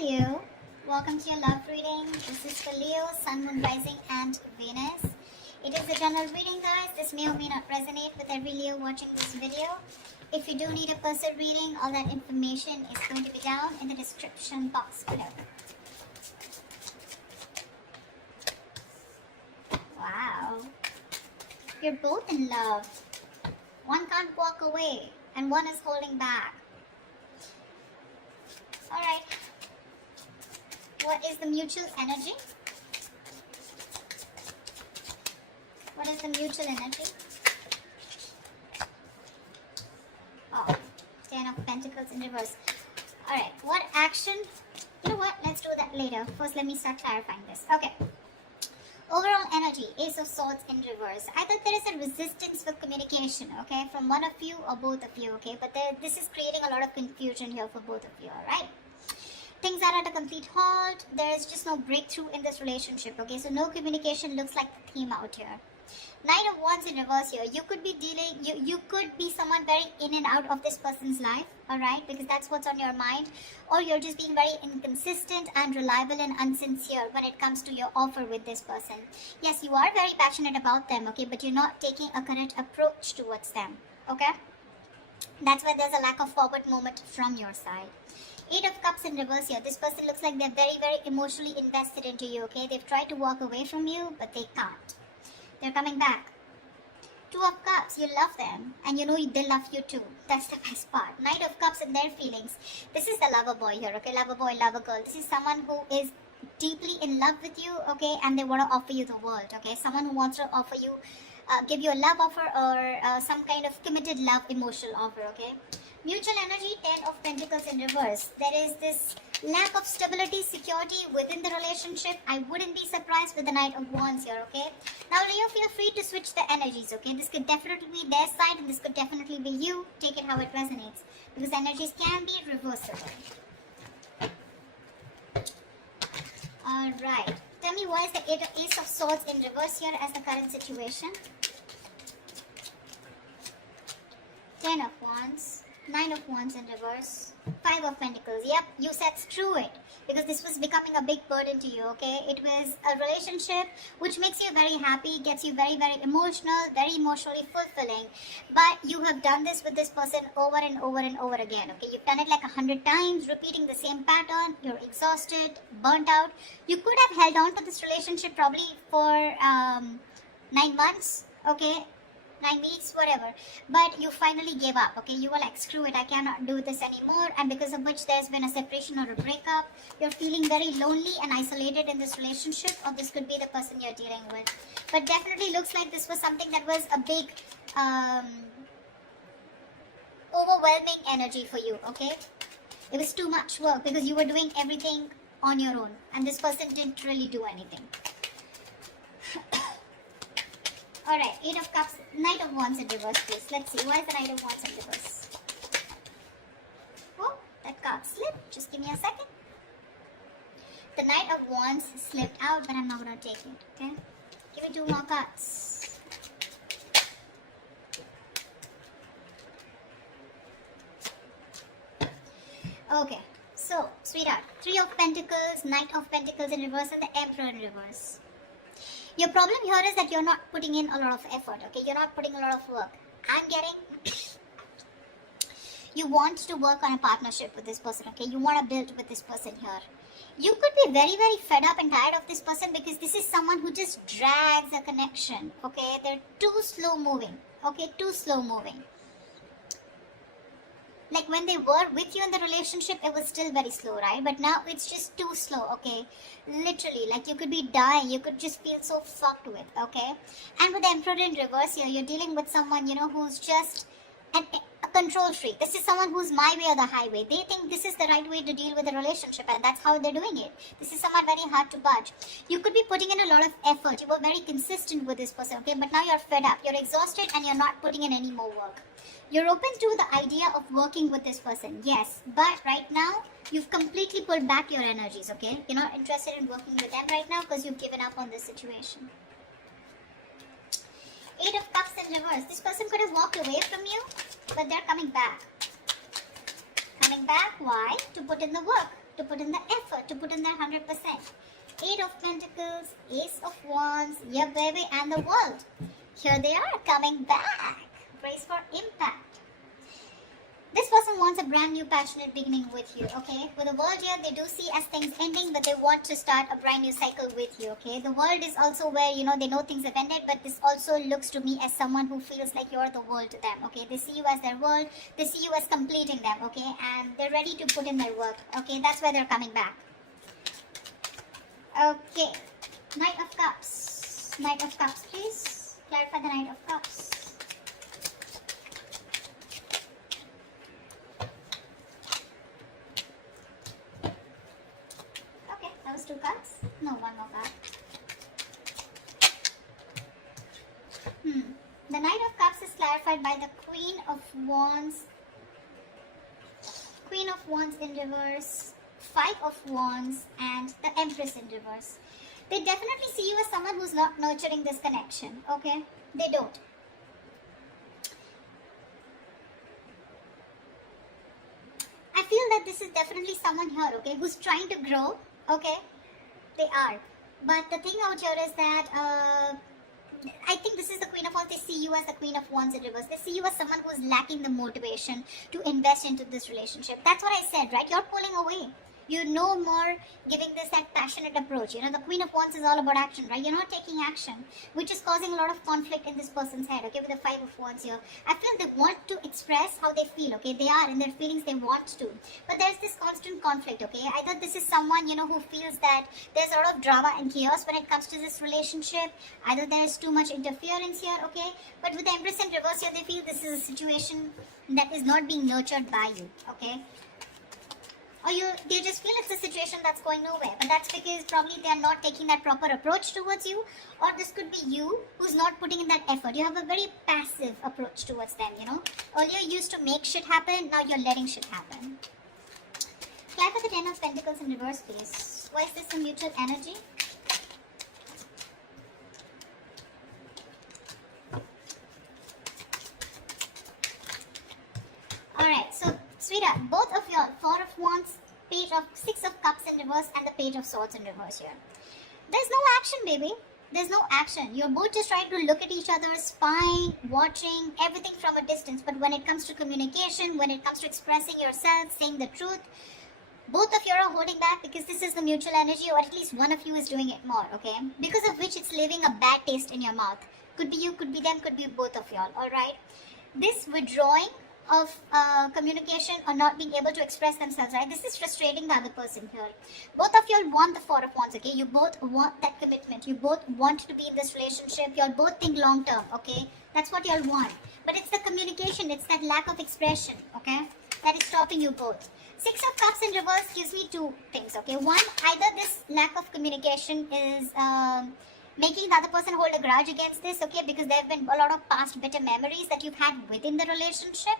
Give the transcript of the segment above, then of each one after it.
Leo, welcome to your love reading. This is for Leo, Sun, Moon, Rising and Venus. It is a general reading, guys. This may or may not resonate with every Leo watching this video. If you do need a personal reading, all that information is going to be down in the description box below. Wow. You're both in love. One can't walk away and one is holding back. Alright. What is the mutual energy? What is the mutual energy? Oh, 10 of Pentacles in reverse. Alright, what action? You know what? Let's do that later. First, let me start clarifying this. Okay. Overall energy, Ace of Swords in reverse. Either there is a resistance for communication, okay, from one of you or both of you, okay, but this is creating a lot of confusion here for both of you, alright? Things are at a complete halt. There is just no breakthrough in this relationship, okay, so no communication looks like the theme out here. Knight of Wands in reverse here. You could be dealing, you could be someone very in and out of this person's life, alright, because that's what's on your mind, or you're just being very inconsistent, unreliable and unsincere when it comes to your offer with this person. Yes, you are very passionate about them, okay, but you're not taking a correct approach towards them, okay? That's why there's a lack of forward movement from your side. 8 of Cups in reverse here. This person looks like they're very, very emotionally invested into you, okay? They've tried to walk away from you, but they can't. They're coming back. 2 of Cups, you love them and you know they love you too. That's the best part. Knight of Cups and their feelings. This is the lover boy here, okay? Lover boy, lover girl. This is someone who is deeply in love with you, okay? And they want to offer you the world, okay? Someone who wants to offer you, give you a love offer or some kind of committed love emotional offer, okay? Mutual energy, 10 of Pentacles in reverse. There is this lack of stability, security within the relationship. I wouldn't be surprised with the Knight of Wands here, okay? Now, Leo, feel free to switch the energies, okay? This could definitely be their side and this could definitely be you. Take it how it resonates. Because energies can be reversible. Alright. Tell me what is the Ace of Swords in reverse here as the current situation? 10 of Wands. 9 of Wands in reverse. 5 of Pentacles. Yep, you said screw it. Because this was becoming a big burden to you, okay? It was a relationship which makes you very happy, gets you very, very emotional, very emotionally fulfilling. But you have done this with this person over and over and over again, okay? You've done it like 100 times, repeating the same pattern. You're exhausted, burnt out. You could have held on to this relationship probably for 9 months, okay? 9 weeks, whatever, but you finally gave up, okay? You were like, screw it, I cannot do this anymore, and because of which there's been a separation or a breakup. You're feeling very lonely and isolated in this relationship, or this could be the person you're dealing with. But definitely looks like this was something that was a big overwhelming energy for you, okay? It was too much work because you were doing everything on your own and this person didn't really do anything. Alright, 8 of Cups, Knight of Wands in reverse, please. Let's see, why is the Knight of Wands in reverse? Oh, that card slipped. Just give me a second. The Knight of Wands slipped out, but I'm not going to take it, okay? Give me 2 more cards. Okay, so, sweetheart, 3 of Pentacles, Knight of Pentacles in reverse, and the Emperor in reverse. Your problem here is that you're not putting in a lot of effort, okay? You're not putting a lot of work. I'm getting... you want to work on a partnership with this person, okay? You want to build with this person here. You could be very, very fed up and tired of this person because this is someone who just drags a connection, okay? They're too slow moving, okay? Too slow moving. Like when they were with you in the relationship, it was still very slow, right? But now it's just too slow, okay? Literally, like you could be dying. You could just feel so fucked with, okay? And with the Emperor in reverse here, you're dealing with someone, you know, who's just a control freak. This is someone who's my way or the highway. They think this is the right way to deal with a relationship and that's how they're doing it. This is someone very hard to budge. You could be putting in a lot of effort. You were very consistent with this person, okay? But now you're fed up. You're exhausted and you're not putting in any more work. You're open to the idea of working with this person, yes. But right now, you've completely pulled back your energies, okay? You're not interested in working with them right now because you've given up on this situation. 8 of Cups in reverse. This person could have walked away from you, but they're coming back. Coming back, why? To put in the work, to put in the effort, to put in their 100%. Eight of Pentacles, Ace of Wands, yeah baby, and the World. Here they are coming back. Brace for impact. This person wants a brand new passionate beginning with you, okay? With the World here, they do see as things ending, but they want to start a brand new cycle with you, okay? The World is also where, they know things have ended, but this also looks to me as someone who feels like you're the world to them, okay? They see you as their world, they see you as completing them, okay? And they're ready to put in their work, okay? That's where they're coming back. Okay, Knight of Cups. Knight of Cups, please. Clarify the Knight of Cups. That was 2 cards? No, one more card. The Knight of Cups is clarified by the Queen of Wands. Queen of Wands in reverse, 5 of Wands, and the Empress in reverse. They definitely see you as someone who's not nurturing this connection, okay? They don't. I feel that this is definitely someone here, okay, who's trying to grow. Okay, they are. But the thing out here is that I think this is the Queen of Wands. They see you as the Queen of Wands in reverse. They see you as someone who's lacking the motivation to invest into this relationship. That's what I said, right? You're pulling away. You're no more giving this that passionate approach. The Queen of Wands is all about action, right? You're not taking action, which is causing a lot of conflict in this person's head, okay, with the 5 of Wands here. I feel they want to express how they feel, okay? They are in their feelings, they want to. But there's this constant conflict, okay? Either this is someone, who feels that there's a lot of drama and chaos when it comes to this relationship. Either there's too much interference here, okay? But with the Empress in reverse here, they feel this is a situation that is not being nurtured by you, okay? Or they just feel it's a situation that's going nowhere. But that's because probably they are not taking that proper approach towards you. Or this could be you who's not putting in that effort. You have a very passive approach towards them, Earlier you used to make shit happen, now you're letting shit happen. Clarify the 10 of Pentacles in reverse, please. Why is this a mutual energy? Alright, so sweetheart, both of y'all, 4 of Wands, Page of 6 of Cups in reverse, and the Page of Swords in reverse here. There's no action, baby. There's no action. You're both just trying to look at each other, spying, watching, everything from a distance. But when it comes to communication, when it comes to expressing yourself, saying the truth, both of you are holding back because this is the mutual energy, or at least one of you is doing it more, okay? Because of which it's leaving a bad taste in your mouth. Could be you, could be them, could be both of y'all, alright? This withdrawing of communication or not being able to express themselves, right? This is frustrating the other person here. Both of y'all want the 4 of Wands, okay? You both want that commitment. You both want to be in this relationship. Y'all both think long term, okay? That's what y'all want. But it's the communication, it's that lack of expression, okay? That is stopping you both. 6 of Cups in reverse gives me 2 things, okay? One, either this lack of communication is making the other person hold a grudge against this, okay, because there have been a lot of past bitter memories that you've had within the relationship,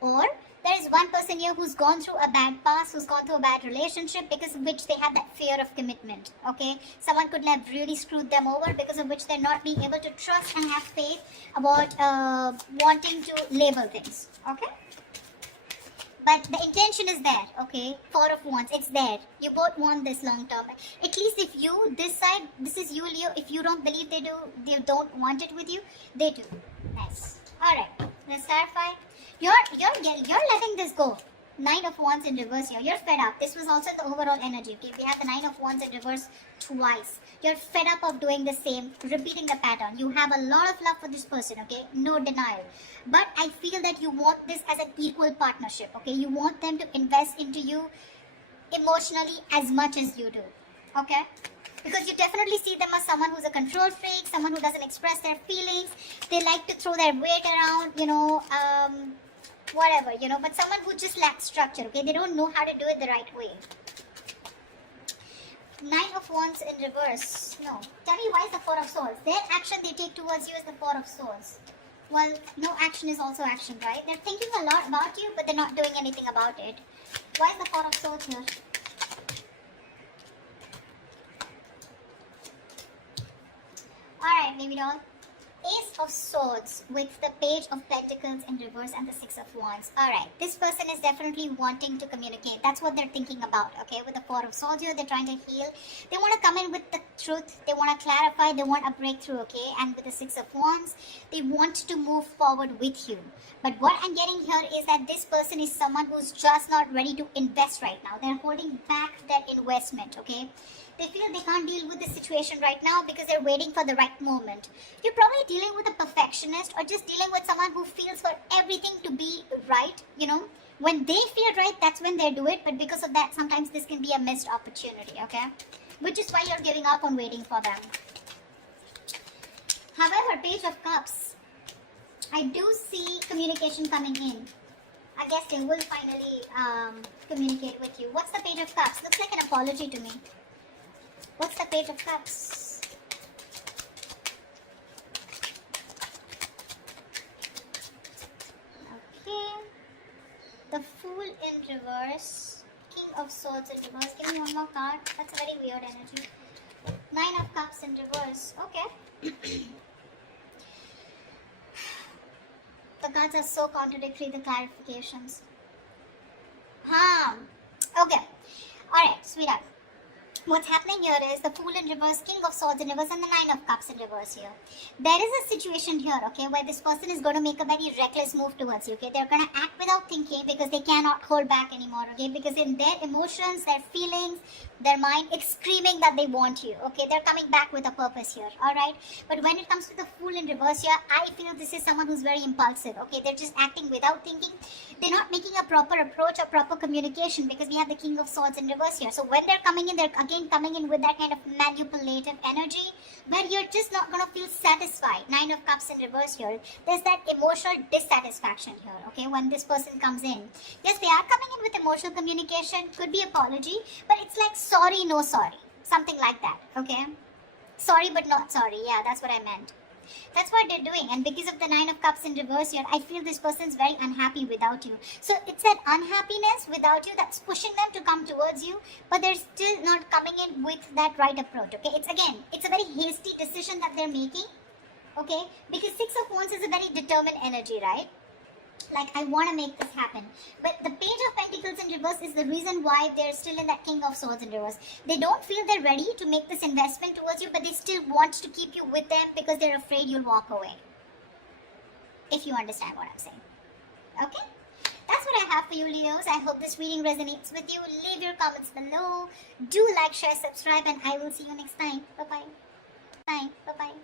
or there is one person here who's gone through a bad past, who's gone through a bad relationship, because of which they have that fear of commitment, okay? Someone could have really screwed them over, because of which they're not being able to trust and have faith about wanting to label things, okay? But the intention is there, okay? 4 of Wands, it's there. You both want this long term. At least if you, this side, this is you, Leo. If you don't believe they don't want it with you, they do. Nice. Alright, let's clarify. You're letting this go. 9 of Wands in reverse here. You're fed up. This was also the overall energy, okay? We have the 9 of Wands in reverse twice. You're fed up of doing the same, repeating the pattern. You have a lot of love for this person, okay? No denial. But I feel that you want this as an equal partnership, okay? You want them to invest into you emotionally as much as you do, okay? Because you definitely see them as someone who's a control freak, someone who doesn't express their feelings. They like to throw their weight around, whatever, but someone who just lacks structure, okay? They don't know how to do it the right way. 9 of Wands in reverse. No. Tell me, why is the 4 of Swords? Their action they take towards you is the 4 of Swords. Well, no action is also action, right? They're thinking a lot about you, but they're not doing anything about it. Why is the 4 of Swords here? Alright, baby doll. Ace of Swords with the Page of Pentacles in reverse and the Six of Wands. Alright, this person is definitely wanting to communicate. That's what they're thinking about, okay? With the Four of Swords here, they're trying to heal. They want to come in with the truth. They want to clarify. They want a breakthrough, okay? And with the Six of Wands, they want to move forward with you. But what I'm getting here is that this person is someone who's just not ready to invest right now. They're holding back their investment, okay? They feel they can't deal with the situation right now because they're waiting for the right moment. You're probably dealing with a perfectionist or just dealing with someone who feels for everything to be right, you know. When they feel right, that's when they do it. But because of that, sometimes this can be a missed opportunity, okay? Which is why you're giving up on waiting for them. However, Page of Cups, I do see communication coming in. I guess they will finally communicate with you. What's the Page of Cups? Looks like an apology to me. What's the Page of Cups? Okay. The Fool in reverse. King of Swords in reverse. Give me one more card. That's a very weird energy. Nine of Cups in reverse. Okay. The cards are so contradictory, the clarifications. Okay. Alright, sweetheart. What's happening here is the Fool in reverse, King of Swords in reverse, and the Nine of Cups in reverse here. There is a situation here, okay, where this person is going to make a very reckless move towards you, okay. They're going to act without thinking because they cannot hold back anymore, okay. Because in their emotions, their feelings, their mind, it's screaming that they want you, okay. They're coming back with a purpose here, alright. But when it comes to the Fool in reverse here, I feel this is someone who's very impulsive, okay. They're just acting without thinking. They're not making a proper approach or proper communication because we have the King of Swords in reverse here. So when they're coming in, they're again coming in with that kind of manipulative energy where you're just not going to feel satisfied. Nine of Cups in reverse here. There's that emotional dissatisfaction here, okay, when this person comes in. Yes, they are coming in with emotional communication, could be apology, but it's like sorry, no sorry. Something like that, okay? Sorry but not sorry. Yeah, that's what I meant. That's what they're doing, and because of the Nine of Cups in reverse here, I feel this person's very unhappy without you. So it's that unhappiness without you that's pushing them to come towards you, but they're still not coming in with that right approach, okay? It's a very hasty decision that they're making, okay? Because Six of Wands is a very determined energy, right? Like, I want to make this happen. But the Page of Pentacles in reverse is the reason why they're still in that King of Swords in reverse. They don't feel they're ready to make this investment towards you, but they still want to keep you with them because they're afraid you'll walk away. If you understand what I'm saying. Okay? That's what I have for you, Leos. I hope this reading resonates with you. Leave your comments below. Do like, share, subscribe, and I will see you next time. Bye-bye. Bye. Bye-bye.